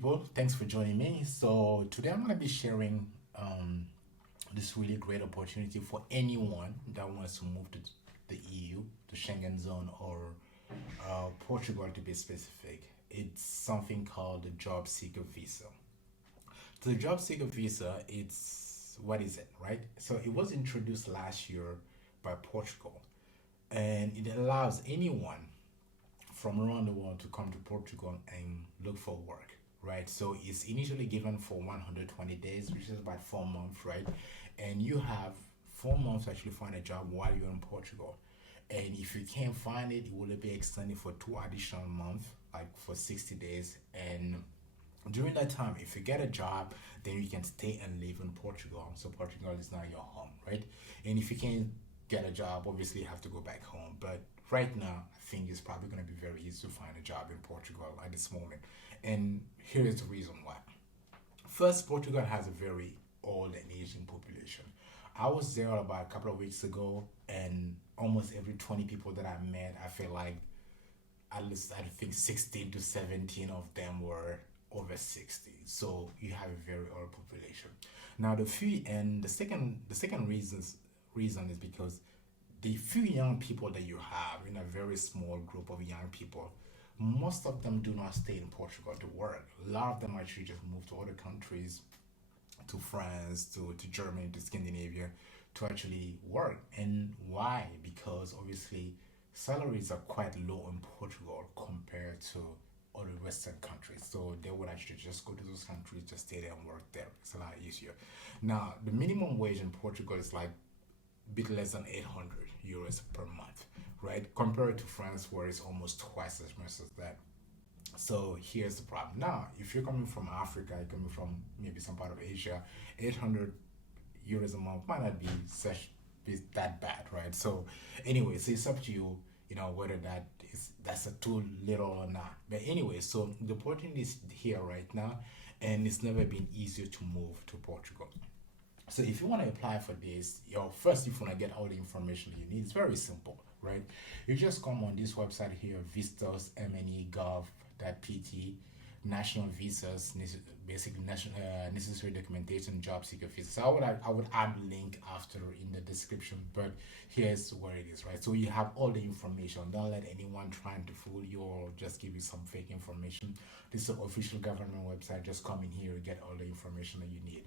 Well, thanks for joining me. So today I'm going to be sharing this really great opportunity for anyone that wants to move to the EU, the Schengen zone, or Portugal to be specific. It's something called the job seeker visa. So the job seeker visa, it's what is it, right? So it was introduced last year by Portugal, and it allows anyone from around the world to come to Portugal and look for work, right? So it's initially given for 120 days, which is about 4 months, right? And you have 4 months to actually find a job while you're in Portugal. And if you can't find it, it will be extended for 2 additional months, like for 60 days. And during that time, if you get a job, then you can stay and live in Portugal. So Portugal is now your home, right? And if you can't get a job, obviously you have to go back home. But right now, I think it's probably going to be very easy to find a job in Portugal at this moment. And here is the reason why. First, Portugal has a very old and aging population. I was there about a couple of weeks ago, and almost every 20 people that I met, I feel like at least I think 16 to 17 of them were over 60. So you have a very old population. Now the second reason is because the few young people that you have in a very small group of young people, most of them do not stay in Portugal to work. A lot of them actually just move to other countries, to France, to Germany, to Scandinavia, to actually work. And why? Because obviously salaries are quite low in Portugal compared to other Western countries. So they would actually just go to those countries, just stay there and work there. It's a lot easier. Now, the minimum wage in Portugal is like a bit less than 800 euros per month, right? Compared to France, where it's almost twice as much as that. So here's the problem. Now, if you're coming from Africa, you're coming from maybe some part of Asia, 800 euros a month might not be that bad, right? So anyway, so it's up to you, whether that's a too little or not. But anyway, so the opportunity is here right now, and it's never been easier to move to Portugal. So if you want to apply for this, first if you want to get all the information you need, it's very simple, right? You just come on this website here, vistos.mne.gov.pt, national visas, basically national necessary documentation, job seeker visa. So I would add a link after in the description, but here's where it is, right? So you have all the information. Don't let anyone trying to fool you or just give you some fake information. This is an official government website. Just come in here and get all the information that you need.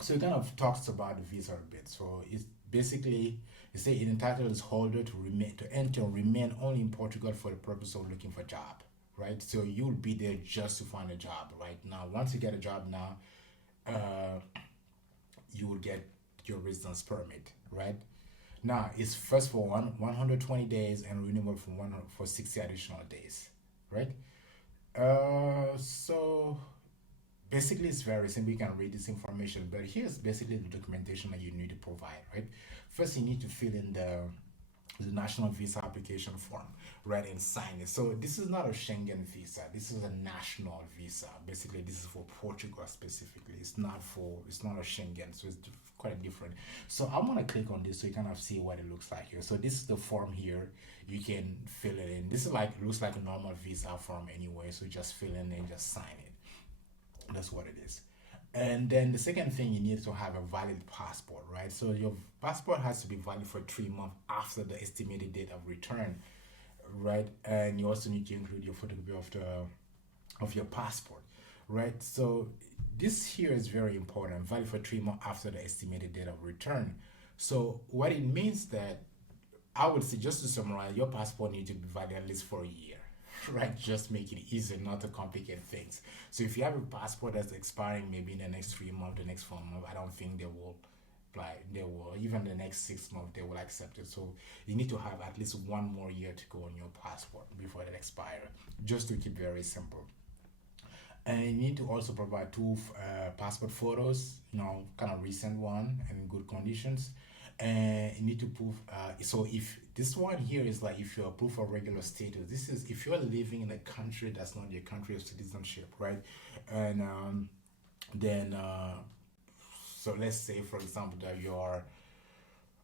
So it kind of talks about the visa a bit. So it's basically you say it entitles holder to remain to enter or remain only in Portugal for the purpose of looking for a job, right? So you'll be there just to find a job right now. Once you get a job now, uh, you will get your residence permit, right? Now it's first for 120 days and renewable for 60 additional days, right? So basically it's very simple. You can read this information, but here's basically the documentation that you need to provide, right? First, you need to fill in the national visa application form, right, and sign it. So this is not a Schengen visa. This is a national visa. Basically, this is for Portugal specifically. It's not a Schengen, so it's quite different. So I'm gonna click on this so you kind of see what it looks like here. So this is the form here. You can fill it in. This is like looks like a normal visa form anyway. So just fill in and just sign it. That's what it is. And then the second thing, you need to have a valid passport, right? So your passport has to be valid for 3 months after the estimated date of return, right? And you also need to include your photocopy of your passport, right? So this here is very important. Valid for 3 months after the estimated date of return. So what it means that I would say, just to summarize, your passport needs to be valid at least for a year, right? Just make it easier, not to complicate things. So if you have a passport that's expiring maybe in the next 3 months, the next 4 months, I don't think they will even the next 6 months they will accept it. So you need to have at least one more year to go on your passport before it expires, just to keep very simple. And you need to also provide two passport photos, kind of recent one and in good conditions. And you need to prove. So if this one here is like if you're proof of regular status, this is if you're living in a country that's not your country of citizenship, right? And then so let's say for example that you're,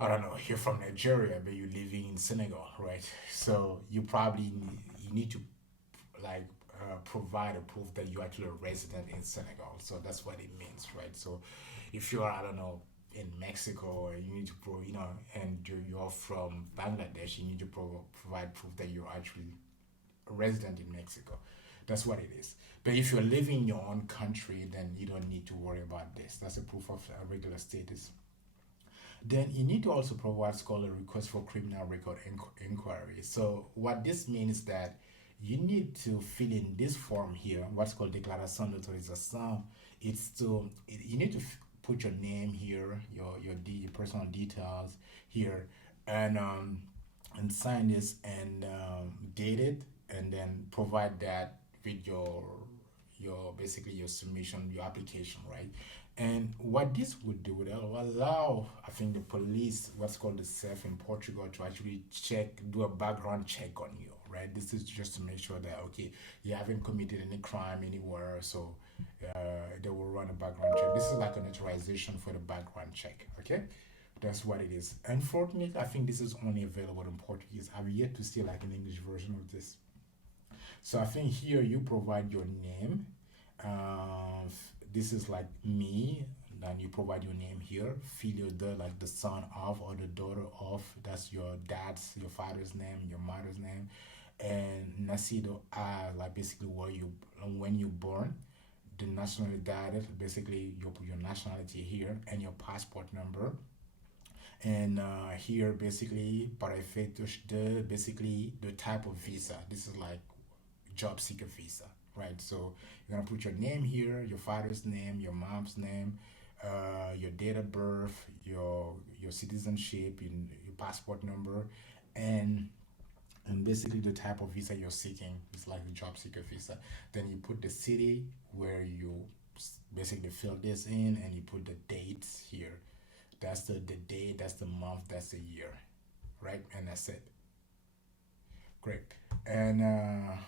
I don't know, you're from Nigeria but you're living in Senegal, right? So you probably you need to like provide a proof that you're actually a resident in Senegal. So that's what it means, right? So if you're, I don't know, in Mexico, you need to and you're from Bangladesh, you need to provide proof that you're actually a resident in Mexico. That's what it is. But if you're living in your own country, then you don't need to worry about this. That's a proof of regular status. Then you need to also provide what's called a request for criminal record inquiry. So what this means is that you need to fill in this form here, what's called déclaration d'autorisation. You need to put your name here, your personal details here, and sign this and date it, and then provide that with your basically your submission, your application, right? And what this would do, would allow, I think, the police, what's called the SEF in Portugal, to actually do a background check on you, right? This is just to make sure that, okay, you haven't committed any crime anywhere, so they will run a background check. This is like an authorization for the background check, okay? That's what it is. Unfortunately, I think this is only available in Portuguese. I've yet to see like an English version of this. So I think here you provide your name. This is like me. Then you provide your name here. Filho like the son of or the daughter of. That's your father's name, your mother's name, and nacido like basically when you're born. The nacionalidade, basically your nationality here, and your passport number. And here basically para efeitos de basically the type of visa. This is like job seeker visa, right? So you're gonna put your name here, your father's name, your mom's name, your date of birth, your citizenship, your passport number, and basically the type of visa you're seeking is like a job seeker visa. Then you put the city where you basically fill this in, and you put the dates here. That's the day, that's the month, that's the year, right? And that's it. Great. And I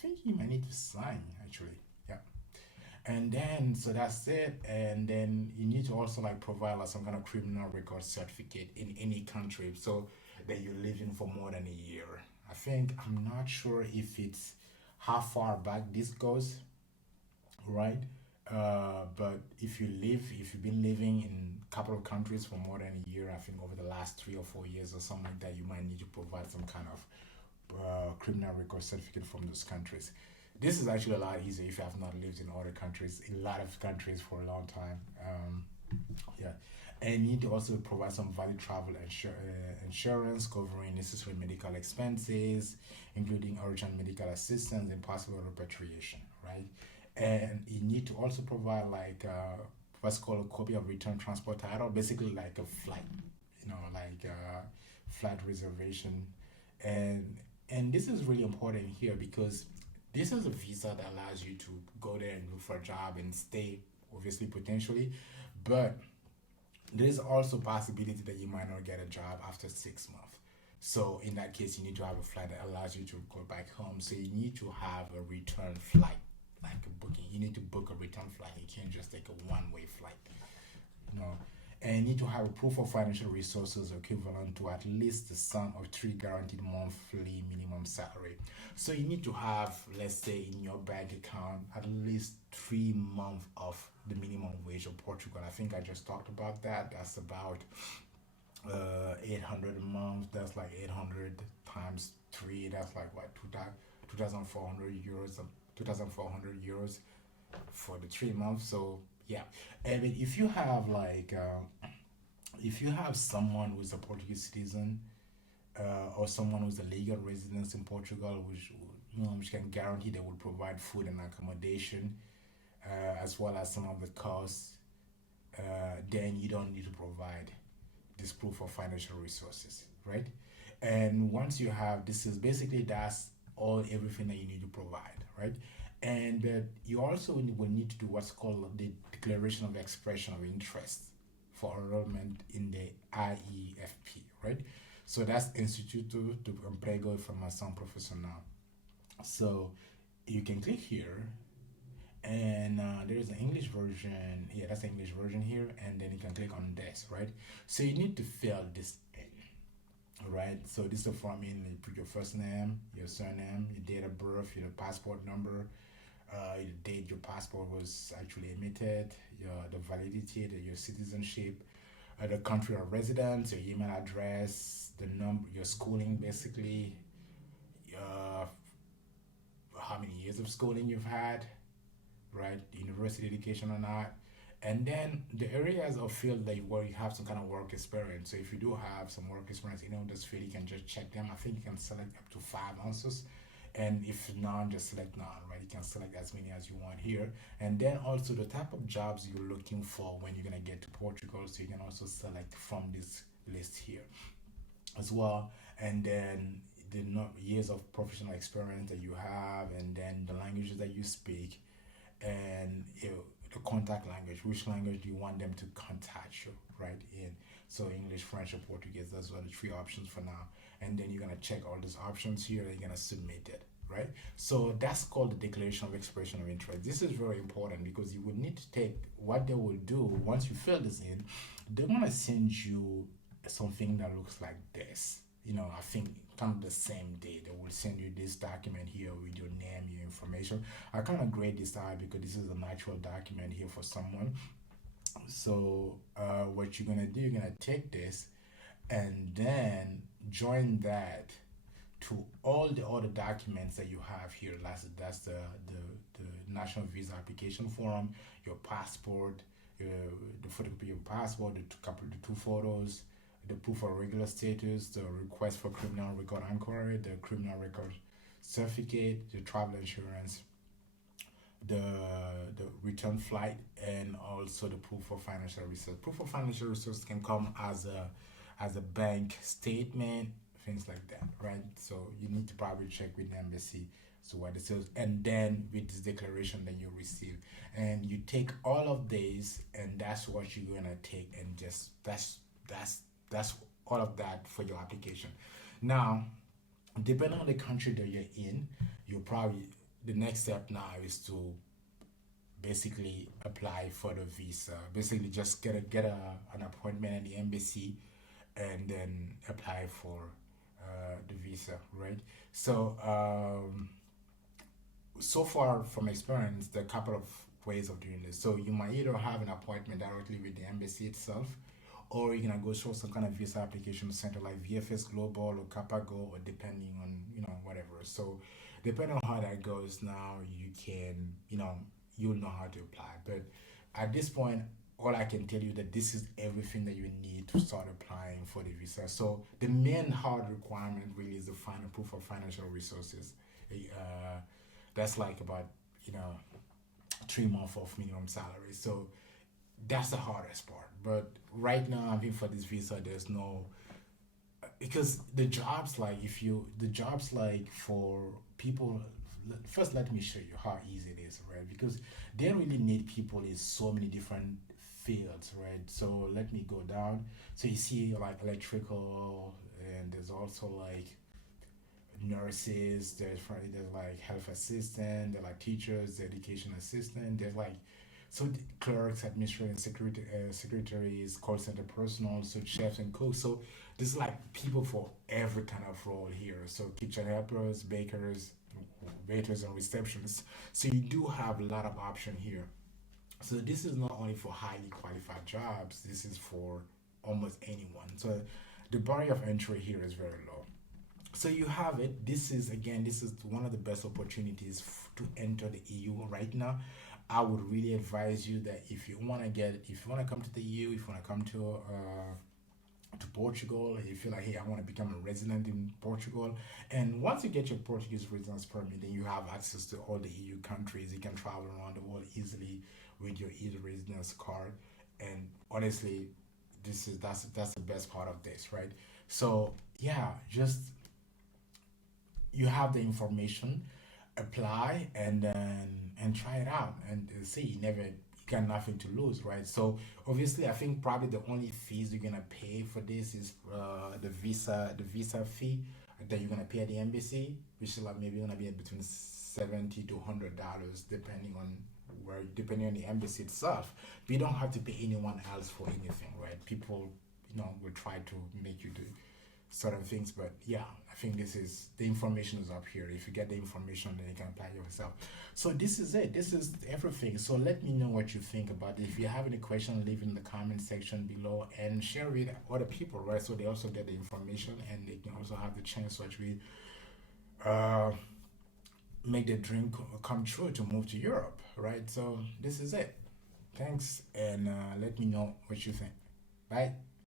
think you might need to sign actually. Yeah. And then so that's it. And then you need to also like provide like some kind of criminal record certificate in any country, so that you live in for more than a year. I think I'm not sure if it's how far back this goes, right? But if you've been living in a couple of countries for more than a year, I think over the last 3 or 4 years or something like that, you might need to provide some kind of criminal record certificate from those countries. This is actually a lot easier if you have not lived in other countries, in a lot of countries for a long time. Yeah, and you need to also provide some valid travel insurance covering necessary medical expenses, including urgent medical assistance and possible repatriation, right? And you need to also provide like what's called a copy of return transport title, basically like a flight, like flight reservation, and this is really important here because this is a visa that allows you to go there and look for a job and stay, obviously potentially, but there's also possibility that you might not get a job after 6 months. So in that case, you need to have a flight that allows you to go back home. So you need to have a return flight, like a booking. You need to book a return flight. You can't just take a one-way flight, you know. And you need to have a proof of financial resources equivalent to at least the sum of 3 guaranteed monthly minimum salary. So you need to have, let's say, in your bank account at least 3 months of the minimum wage of Portugal. I think I just talked about that. That's about 800 a month. That's like 800 times 3. That's like what, 2,400 euros. 2,400 euros for the 3 months. So yeah, and if you have like if you have someone who's a Portuguese citizen, or someone who's a legal resident in Portugal, which can guarantee they will provide food and accommodation, as well as some of the costs, then you don't need to provide this proof of financial resources, right? And once you have this, is basically that's all everything that you need to provide, right? And you also will need to do what's called the declaration of expression of interest for enrollment in the IEFP, right? So that's Instituto de Emprego e Formação Profissional. So you can click here, and there's an English version. Yeah, that's the English version here, and then you can click on this, right? So you need to fill this in. right? So this is the form in, you put your first name, your surname, your date of birth, your passport number, the date your passport was actually emitted, the validity, your citizenship, the country of residence, your email address, the number, your schooling, basically, uh, how many years of schooling you've had, right? University education or not. And then the areas of field that where you have some kind of work experience. So if you do have some work experience, this field, you can just check them. I think you can select up to 5 answers. And if none, just select none, right? You can select as many as you want here. And then also the type of jobs you're looking for when you're gonna get to Portugal. So you can also select from this list here as well. And then the years of professional experience that you have, and then the languages that you speak, and the contact language, which language do you want them to contact you, right? In so English, French, or Portuguese. Those are the three options for now. And then you're gonna check all these options here, and you're gonna submit it, right? So that's called the declaration of expression of interest. This is very important because you would need to take what they will do once you fill this in. They're gonna send you something that looks like this. I think kind of the same day they will send you this document here with your name, your information. I kind of grade this out because this is an actual document here for someone. So what you're gonna do, you're gonna take this and then join that to all the other documents that you have here. That's the national visa application form, your passport, uh, the photocopy of your passport, the two photos, the proof of regular status, the request for criminal record inquiry, the criminal record certificate, the travel insurance, the the return flight, and also the proof of financial resource. Proof of financial resource can come as a bank statement, things like that, right? So you need to probably check with the embassy. So what it says, and then with this declaration that you receive, and you take all of these, and that's what you're gonna take, and just that's all of that for your application. Now, depending on the country that you're in, you probably the next step now is to basically apply for the visa. Basically, just an appointment at the embassy, and then apply for the visa, right? So so far from experience, there are a couple of ways of doing this. So you might either have an appointment directly with the embassy itself, or you're gonna go through some kind of visa application center like VFS Global or Capago, or depending on whatever. So depending on how that goes, now you can you'll know how to apply. But at this point, all I can tell you that this is everything that you need to start applying for the visa. So the main hard requirement really is the final proof of financial resources. That's like about you know 3 months of minimum salary. So that's the hardest part. But right now, I think for this visa, there's no because the jobs like for people. First, let me show you how easy it is, right? Because they really need people in so many different fields, right? So let me go down. So you see like electrical, and there's also like nurses. There's like health assistant. There's like teachers, the education assistant. There's like clerks, administrators, secretaries, call center personnel, so chefs and cooks. So there's like people for every kind of role here. So kitchen helpers, bakers, waiters, and receptionists. So you do have a lot of option here. So this is not only for highly qualified jobs. This is for almost anyone. So the barrier of entry here is very low. So you have it. This is one of the best opportunities to enter the EU right now. I would really advise you that if you want to come to the EU, if you want to come to Portugal, if you feel like, hey, I want to become a resident in Portugal, and once you get your Portuguese residence permit, then you have access to all the EU countries. You can travel around the world easily with your EU residence card. And honestly, that's the best part of this, right? So yeah, just you have the information, apply, and try it out and see. You got nothing to lose, right? So obviously, I think probably the only fees you're gonna pay for this is the visa fee that you're gonna pay at the embassy, which is like maybe gonna be between $70 to $100, depending on the embassy itself. But you don't have to pay anyone else for anything, right? People will try to make you do sort of things. But yeah, I think this is the information is up here. If you get the information, then you can apply yourself. So this is it. This is everything. So let me know what you think about it. If you have any question, leave in the comment section below and share with other people, right? So they also get the information and they can also have the chance to actually uh, make their dream come true to move to Europe, right? So this is it. Thanks, and let me know what you think. Bye.